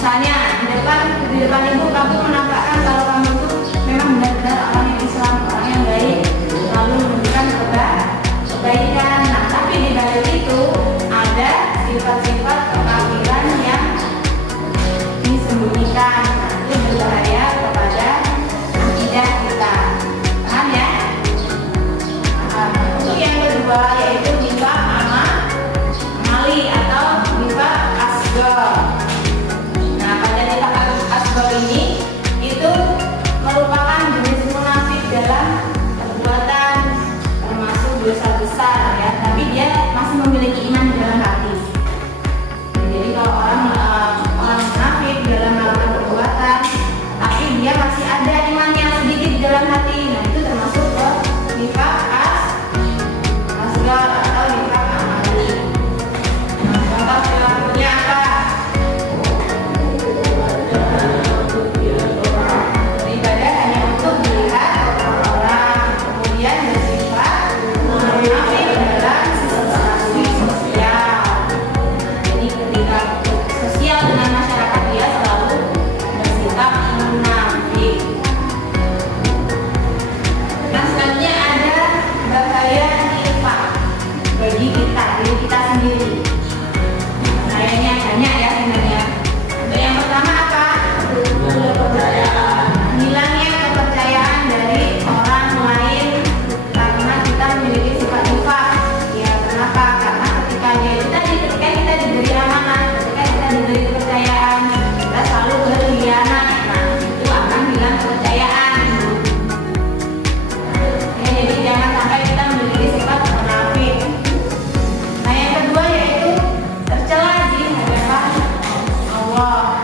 Misalnya di depan ibu kamu menampakkan kalau kamu itu memang benar-benar orang yang Islam, orang yang baik, lalu menunjukkan kebaikan. Nah, tapi di balik itu ada sifat-sifat kekafiran yang disembunyikan. Nah, itu berbahaya kepada akidah kita. Paham ya? Untuk yang kedua yaitu nifaq amali atau nifaq asghar. Nah, pada nifaq asghar ini itu merupakan jenis munafik dalam perbuatan, termasuk dosa besar ya, tapi dia masih memiliki iman di dalam hati. Jadi kalau orang munafik dalam melakukan perbuatan, tapi dia masih ada imannya sedikit di dalam hati, nah itu termasuk ke nifaq asghar atau nifaq amali. Nah, contoh perilakunya apa? Beribadah hanya untuk dilihat orang, kemudian bersifat munafik dalam interaksi sosial. Jadi ketika sosial dengan masyarakat dia selalu bersikap munafik. Nah, selanjutnya ada bahaya nifaq bagi kita, diri kita sendiri. Bahayanya banyak ya sebenarnya. Untuk yang pertama apa? Hilangnya kepercayaan dari orang lain karena kita memiliki sifat nifaq. Ya, kenapa? Karena ketika kita diberi amanah, ketika kita diberi kepercayaan, kita selalu berkhianat. Nah, itu akan hilang kepercayaan. Ya, jadi jangan sampai kita memiliki sifat munafik. Nah, yang kedua yaitu tercela di hadapan Allah.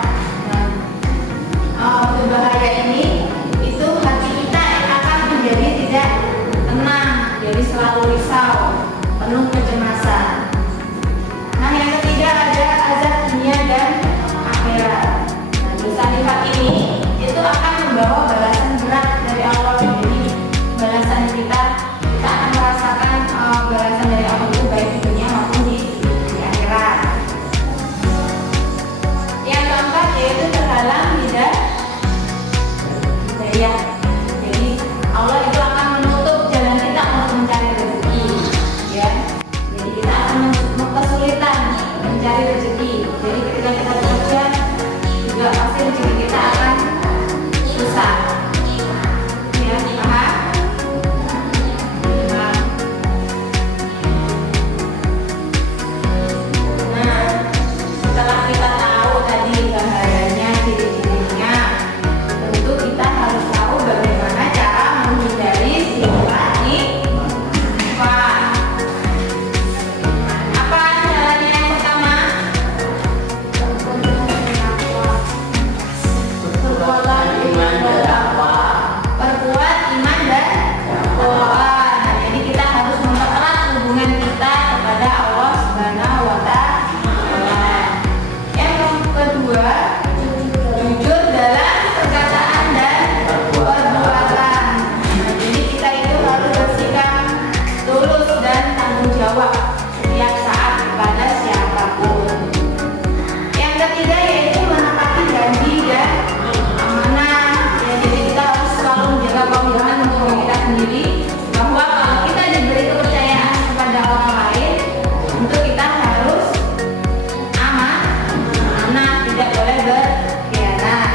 Untuk bahaya ini itu hati kita akan menjadi tidak tenang, jadi selalu risau, penuh kecemasan. Nah, yang ketiga ada azab dunia dan akhirat. Nah, dosa nifaq ini itu akan membawa balasan berat dari Allah. Jadi balasan kita akan merasakan balasan dari Allah itu baik di dunia maupun di akhirat. Yang keempat yaitu terhalang hidayah. Jadi Allah itu akan menutup jalan kita untuk mencari rezeki, ya. Jadi kita akan kesulitan mencari rezeki. Jadi ketika kita bekerja juga pasti rezeki kita akan susah. Ya, paham? Nah, setelah kita tahu tadi bahayanya, ciri-cirinya, tentu kita harus tahu bagaimana cara menghindari sifat nifaq. Apa caranya? Yang pertama, perbuatan iman dan takwa. Perbuat iman dan takwa. Nah, jadi kita harus mempererat hubungan kita kepada Allah Subhanahu wa Ta'ala. Yang kedua, jujur dalam perkataan dan perbuatan. Nah, jadi kita itu harus bersikap tulus dan tanggung jawab setiap saat kepada siapapun. Yang ketiga yaitu menepati janji dan amanah. Ya, jadi kita harus selalu menjaga komitmen untuk diri kita sendiri, bahwa kalau kita diberi kepercayaan kepada orang lain, untuk kita harus amanah, tidak boleh berkhianat.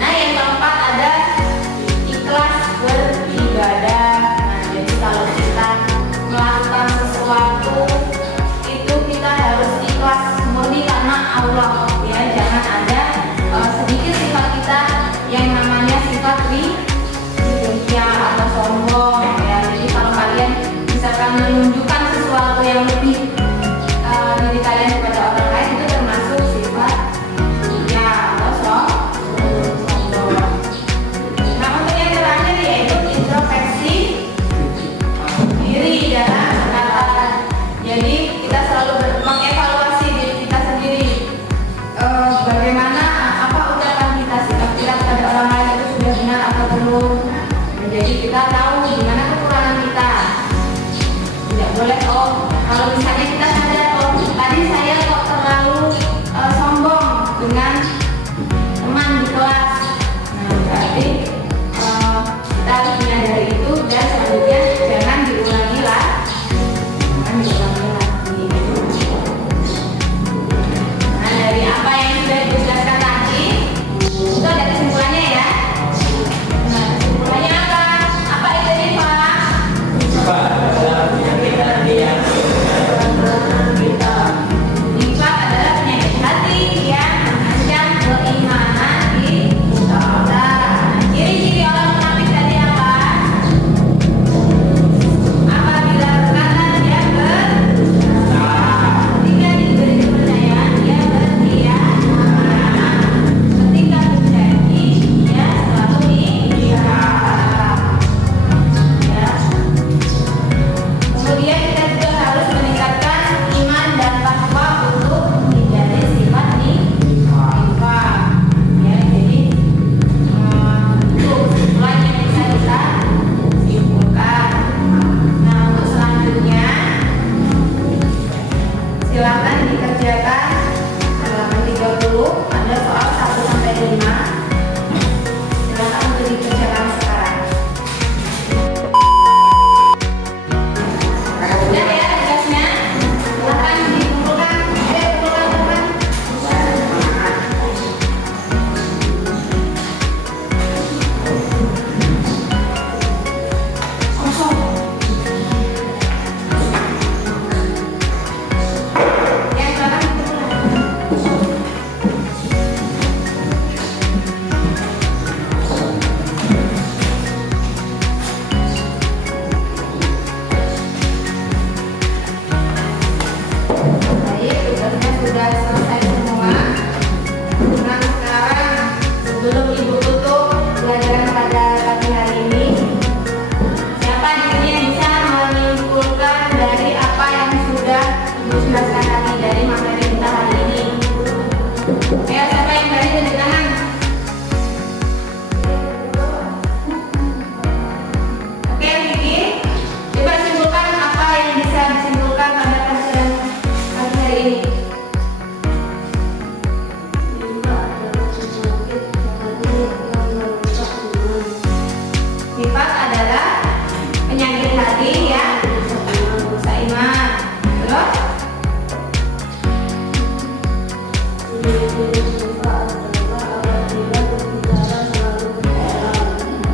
Nah, yang keempat ada ikhlas beribadah. Nah, jadi kalau kita melakukan sesuatu itu kita harus ikhlas murni karena Allah, ya. Jangan ada sedikit sifat kita yang namanya sifat ria atau sombong, ya. Jadi kalau kalian misalkan menunjukkan sesuatu yang lebih dari kalian kepada orang lain, itu termasuk sifat ria atau sombong. Nah, untuk yang terakhir yaitu introspeksi diri dalam perkataan. Jadi kita selalu mengevaluasi diri kita sendiri, bagaimana apa ucapan kita, sikap kita kepada orang lain itu sudah benar atau belum. Jadi kita tahu di mana kekurangan kita. Tidak boleh kalau misalnya kita sadar tadi saya kok terlalu sombong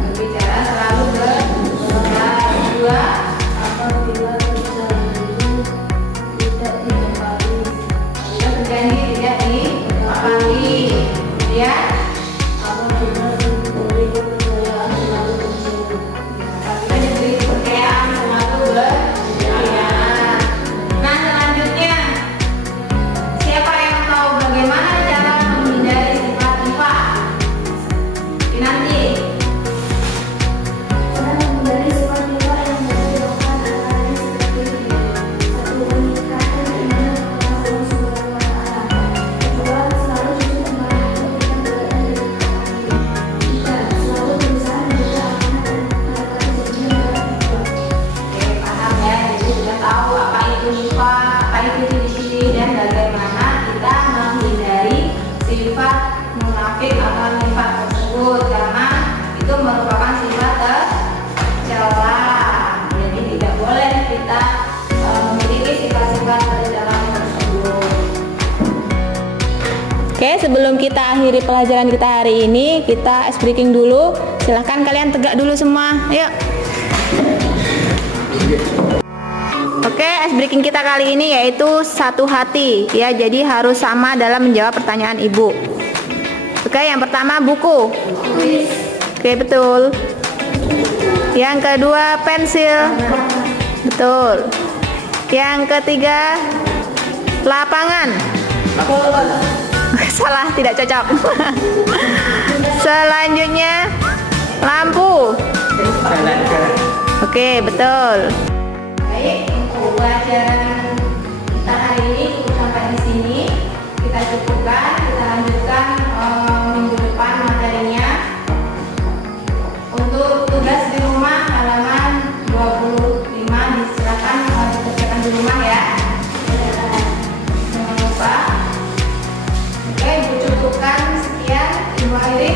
Berbicara selalu benar. Dua, kita berjanji tidak ditepati. Kemudian kita diberi kepercayaan selalu berkhianat. Nah, selanjutnya, siapa yang tahu bagaimana cara menghindari sifat-sifat Kinanti? Oke, paham ya. Jadi sudah tahu apa itu nifaq, apa itu ciri-ciri, dan bagaimana kita menghindari sifat munafik atau nifaq tersebut, karena itu merupakan sifat tercela. Jadi tidak boleh kita memiliki sifat-sifat tercela tersebut. Oke, sebelum kita akhiri pelajaran kita hari ini, kita ice breaking dulu. Silahkan kalian tegak dulu semua. Ayo. Oke, ice breaking kita kali ini yaitu satu hati ya. Jadi harus sama dalam menjawab pertanyaan ibu. Oke, yang pertama buku. Oke, betul. Yang kedua pensil. Betul. Yang ketiga lapangan. Salah, tidak cocok. Selanjutnya lampu. Oke, betul. Baik, untuk pelajaran kita hari ini cukup sampai di sini. Kita cukupkan, kita lanjutkan minggu depan materinya. Untuk tugas di rumah halaman 25 disilakan dikerjakan di rumah ya. Jangan lupa. Oke, Ibu cukupkan sekian. Ibu akhiri.